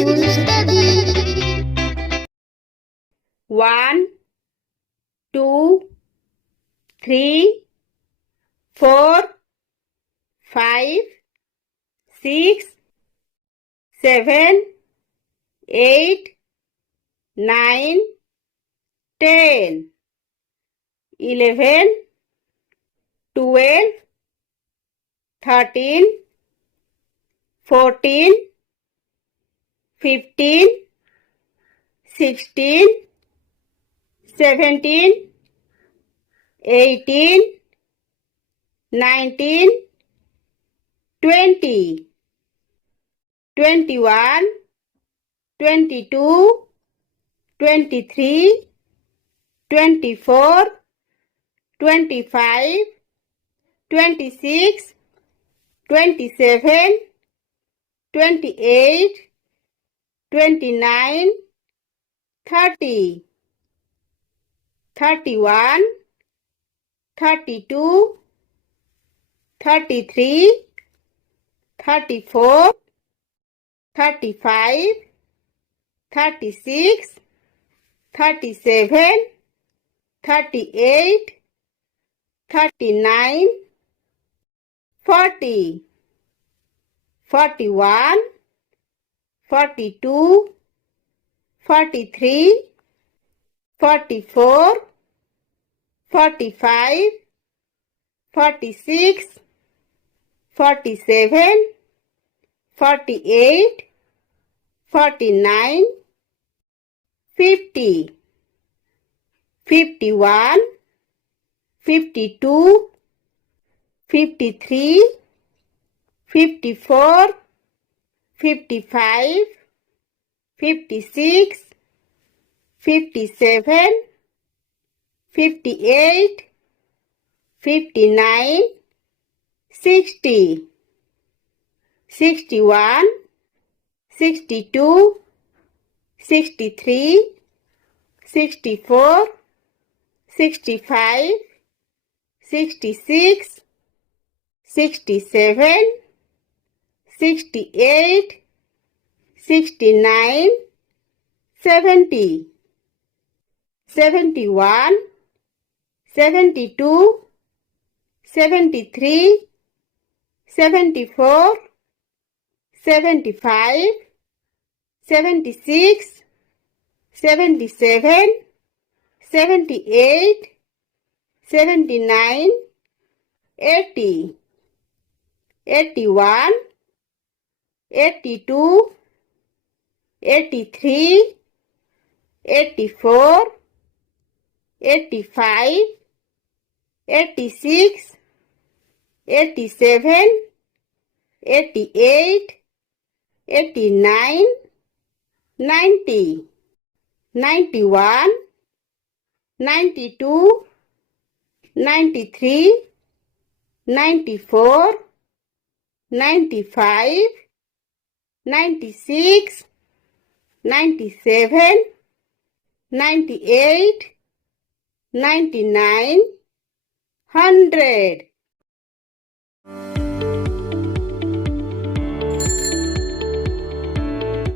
to study. 1, 2, 3, 4, 5, 6, 7, 8, 9, 10, 11, 12, 13, 14, 15, 16, 17, 18, 19, 20, 21, 22, 23, 24, 25, 26, 27, 28, 29, 30, 31, 32, 33, 34, 35, 36, 37, 38, 39, 40, 41, 42, 43, 44, 45, 46, 47, 48, 49, 50, 51, 52, 53, 54, 55, 56, 57, 58, 59, 60, 61, 62, 63, 64, 65, 66, 67, 68, 69, 70, 71, 72, 73, 74, 75, 76, 77, 78, 79, 80, 81, 82, 83, 84, 85, 86, 87, 88, 89, 90, 91, 92, 93, 94, 95, 96, 97, 98, 99, 100.